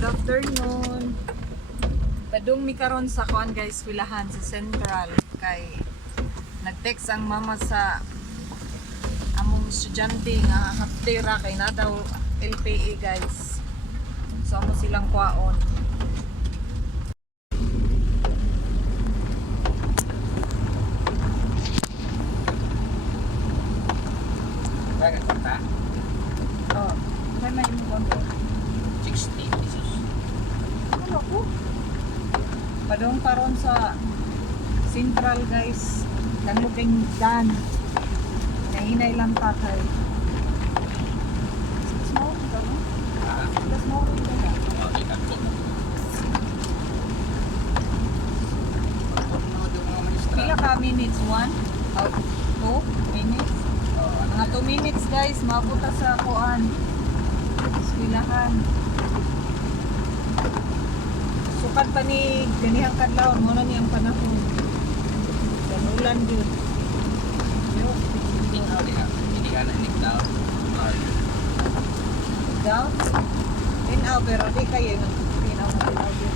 Good afternoon. Padung mi karon sa kuan guys, Wilahan sa Central kay nag-text ang mama sa among estudyante nga haftira kay na daw LPA guys. So amo silang kwaon. Kaya kanta? Oh, may may mo 60 pesos. ano ko? Padung karon sa Central guys, nangluping dan. Nahinay lang tatay. Small, gano'n? Ha? Small, gano'n? Oh, di kakot na. Pagpunod yung mga manistra. Pila ka minutes? 1? Oh, 2 minutes? Oh, ano? Mga 2 minutes guys, mabuta sa kuan. Eskwelahan. Sukat pa ni ganihang kadlaw, muna niyang panahon. Dan ulan yun. Yo, Ikaw, hindi ka na inikdaw. down. Tinaw, pero di kayo nang tinaw yun.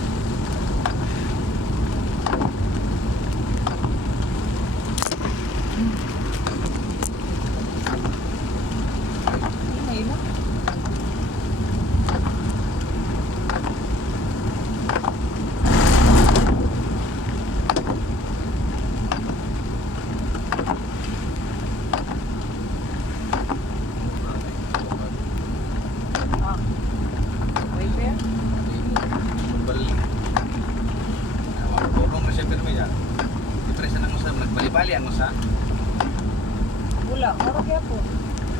Ayun na. Ah. Wait there. Balik. Bukong mo siya pero may yan. Depresyon ang usa, nagbali-bali ang usa. Wala, maro kaya po.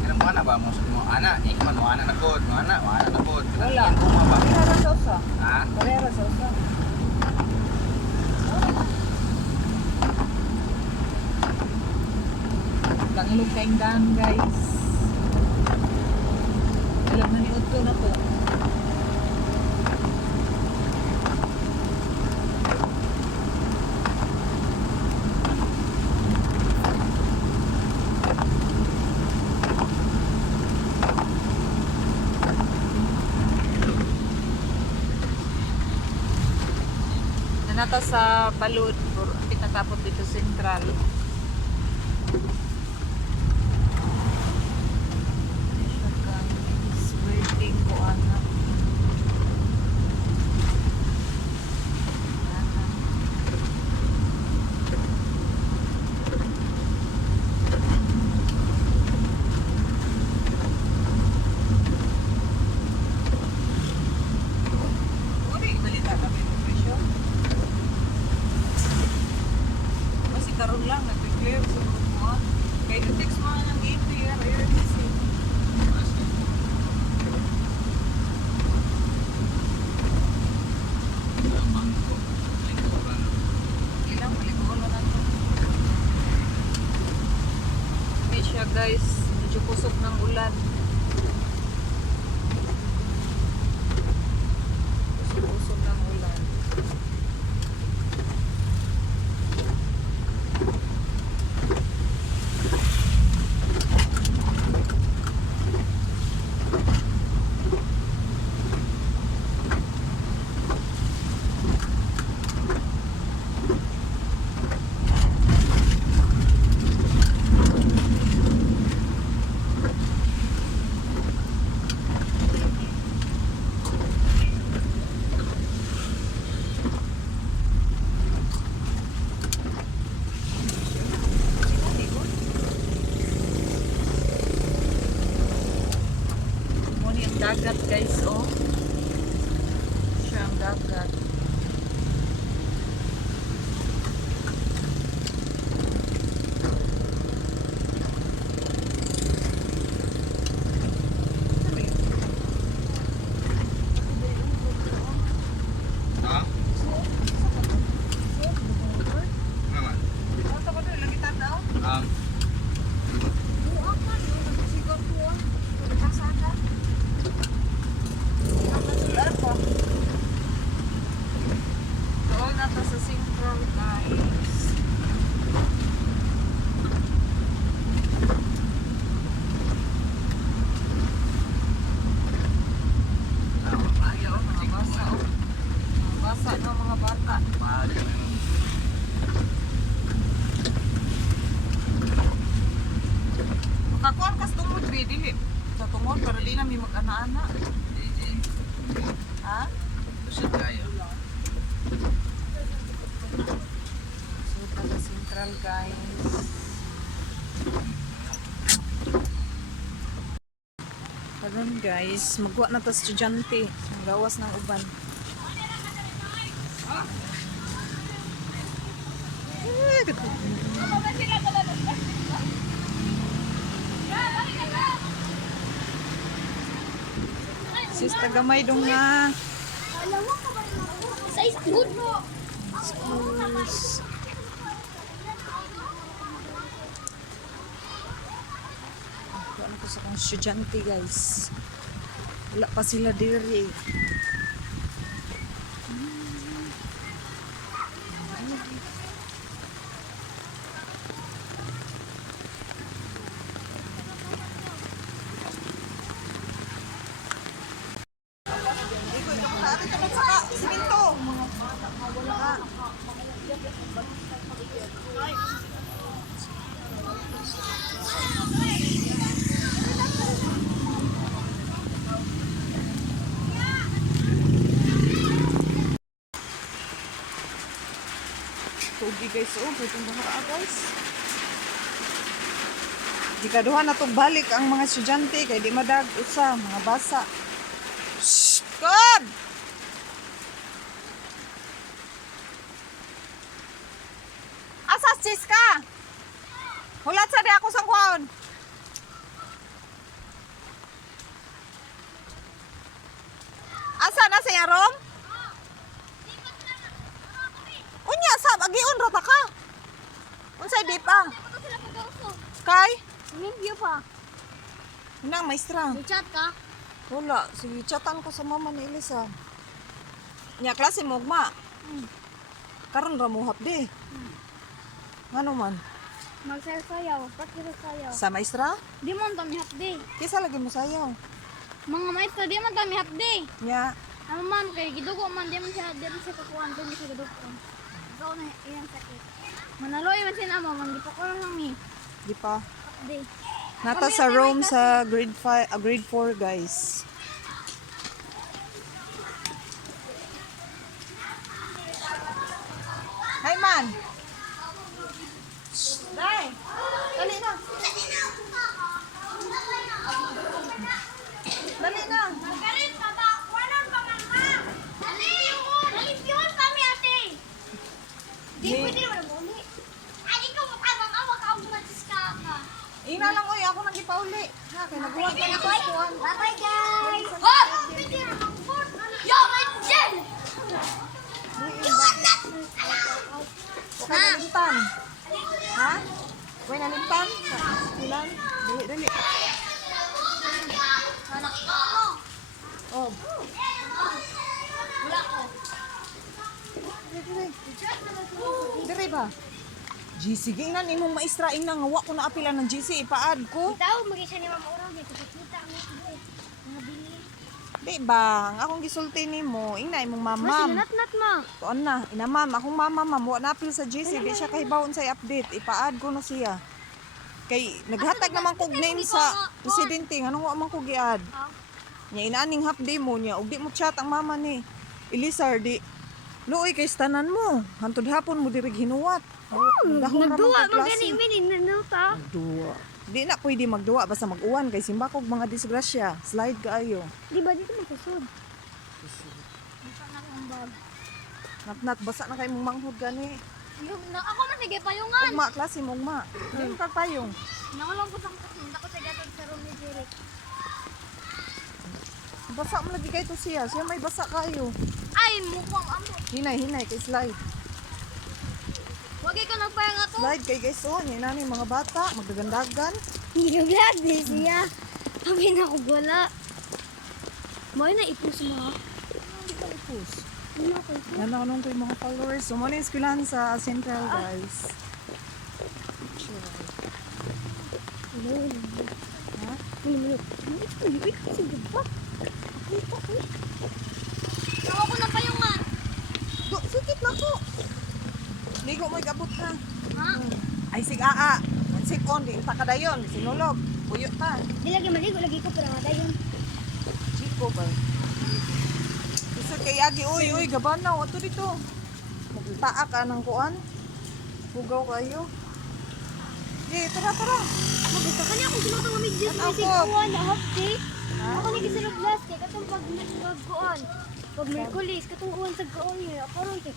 Kaya mo ana ba mo ana, ikman mo ana na pod, mo ana na pod. Wala. Yan kuma ba? Karera sa usa. Ha? Karera sa usa. Langlog kayong daan guys. Alam na ni Utto na to. Nanata sa Balud, pinatapot dito Central. Siya guys, waiting ko ana. Uri, balita kami ng presyo. Kasi karon lang, nag-clear sa group mo. Kaya text mo ng APR, ARDC. Mangko. Lingkuran. Ilang maligulo na to. Okay siya guys, medyo kusog ng ulan. Kusog ng ulan. Muna yung dagat guys, oh. Siya ang dagat. Ha? Naman. basa ng mga bata. Mahal ka meron. Makakuan kas tungod be dili. Sa tungod pero di na mi mag-ana-ana. Ha? Lusot kayo. So taga Central guys. Karon guys, magwa na ta estudyante. Ang gawas ng uban. Sis tagamay dong na. Sa school mo. Schools. Ano ko sa kong estudyante guys. Wala pa sila diri. Tugi guys, oh, pwedeng baha guys. Di kaduha na to balik ang mga estudyante kay di madag usa mga basa. Shh! Kom! Asas sis ka? Hulat sa di ako sang kuhaon. Asa na siya rom? Unya sab agiun ra ta ka. Unsay di pa? Kay Review pa. nang maestra. Chat ka? Wala, sige chatan ko sa mama ni Elisa. Nya klase mo ugma. Karon ra mo hapdi. Ngano man? Magsayaw. Pakiro sayaw. Sa maestra? Di mo kami hapday. Kisa lagi mo sayaw. Mga maestra, di man kami hapday. Nya Ano man, kay gidugo man, di man siya kakuhan, di man siya gidugo. Ikaw na iyang sakit. Manaloy man siya mo, man di pa ko lang ni. di pa. Hapday. Nata sa Rome sa grade 5, grade 4 guys. Hi man. Dai. Dali na. Dali na. Magalit pa ba? Walang panganga. Dali yun! Dali kami ate! Di Di- pwede naman ang uli. Ay, ikaw matabang awag ka, umatis ka ka. Ina lang oy, ako nang ipauli. Ha, kay nagbuhat ka na sa kuwan. Bye-bye guys! Oh! Pwede naman ang food! Yo, Angel! O kay nalimtan. Ha? Kay nalimtan? Sa ilan? Dali, dali. Anak ko! Oh, Wala ko. dali, dali. Dali ba? GC, gingnan imong maestra ina nga wa ko na apila ng GC ipaad ko. Itaw, mag-isa ni Mama Urang, may kita ang mga bili. Di ba? Ang akong gisulti nimo, ina imong mamam. Nat ma. Tuon na, ina ma'am, akong mama ma'am, wa na apil sa GC, di siya kahibawon sa update, ipaad ko na siya. Kay naghatag naman kog name sa presidente, nganong wa man ko giad. Nya inaaning half day mo niya, ug di mo chat ang mama ni Elizar di. Luoy kay stanan mo, hantud hapon mo dirig hinuwat. Nagduwa mo gani minin ta. Duwa. Di na pwede magduwa basta mag-uwan kay simba kog mga disgrasya. Slide kaayo. Di ba dito magsusod? Basta na ang bag. Nat basa na kay mong manghud gani. Yung ako man sige payungan. Ugma klase mo ugma. Di mo kagpayong. Nakulong ko sa kasin, ako sa gatag sa room ni Derek. Basa mo lagi kay to siya. Siya may basa kayo. Ay, mukhang amo. Hinay kay slide. Wag ka nagpayang ato. Slide kay guys oh, ni nani mga bata magdagandagan. Hindi vlog din siya. Sabi na ko wala. Mo na ipus mo. Hindi ka ipus. Ano ko ipus? Yan ako nung ko yung mga followers. So, muna yung eskwelahan sa Central, guys. Sure. Ha? Ako ko ng payungan. Ligo mo ikabot ka. Ha? Ay sig aa. Sikon di ta kadayon sinulog. Puyo ta. Di lagi maligo lagi ko pero madayon. Chico ba? Gusto kay agi uy gaban na wato dito. Magtaa ka ng kuan. Hugaw kayo. Di tara. Magita ka niya kung sino itong mamigdis Ano may ako? sikuan na half day. Ako ni gisulog last kay katong pag nagkuan. Pag Merkulis katong uwan sa kaon niya. Karon kay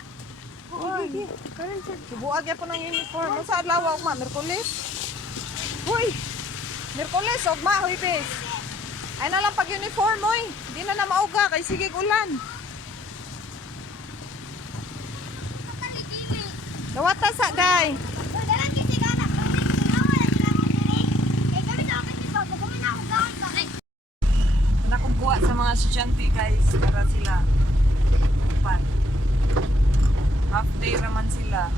kuan. Karon sa Subuag ya po ng uniform. Mo sa adlaw ugma Merkulis. Hoy. Merkulis ugma hoy bes. Ay na lang pag uniform oy. Di na mauga kay sige ulan. Dawata sa day. dalan kasi kana. Wala sila mamili. Kay kami sa akin dito. Kami na ako gawin ka. Nakugwa sa mga estudyante guys para sila pan. Half day raman sila.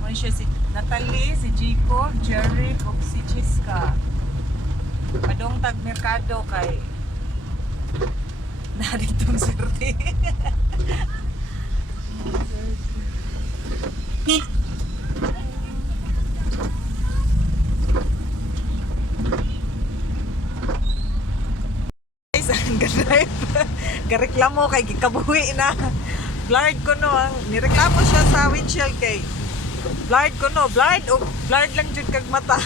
Mo siya si Natalie, si Jico, Jerry, ug si Jiska. Padong tag merkado kay naritong sirti. Guys, ang drive. Gareklamo kay gikabuhi na. Blurred ko no, nireklamo siya sa windshield kay blurred ko no, blurred lang jud kag mata.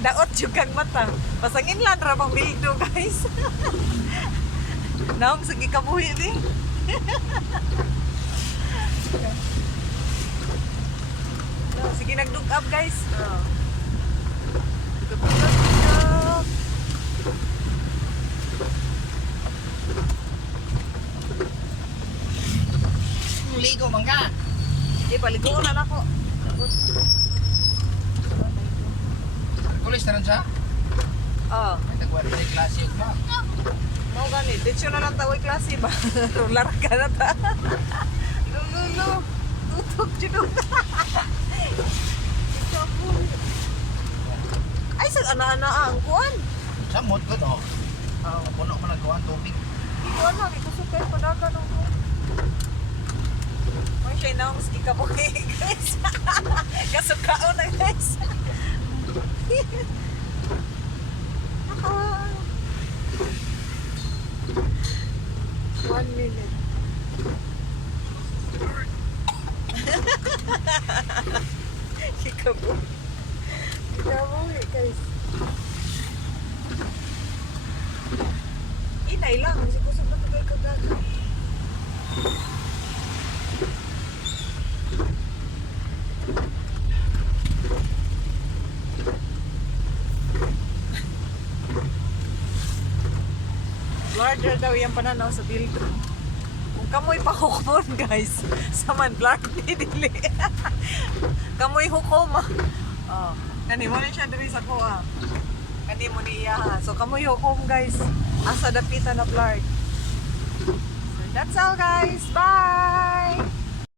Daot jud kag mata. Pasangin lang ra bang bildo guys. Naong sige kabuhi di. No, sige nagdug up guys. Oh. Dugap. Ligo man ka. Di paliguan na ako. Kulis na rin siya. Oh, May tagwari na yung klase yung ba? mau gani. Dito na lang tawag klase ba? Rular ka na ta. Lulu. Tutok jud. Ay sa ana-ana ang kuan. Samot ko to. Oh, Puno ko nagkuhan tubig. ito ano, ito sukay padagan ng kuan. May siya na mas ikabuhi guys. Kasukao na guys. Ah. 1 minute. Ikabuhi. Ikabuhi guys. Inay lang, kasi ko sa patugay kagaga. Blurred daw yung pananaw sa building. Kung kamoy pa hukom guys, saman blurred ni dili. Kamoy hukom ah. Oh, kani mo ni siya diri sa kuha. Kani mo ni iya ha. So kamoy hukom guys. Asa dapitan na blurred. So that's all guys. Bye.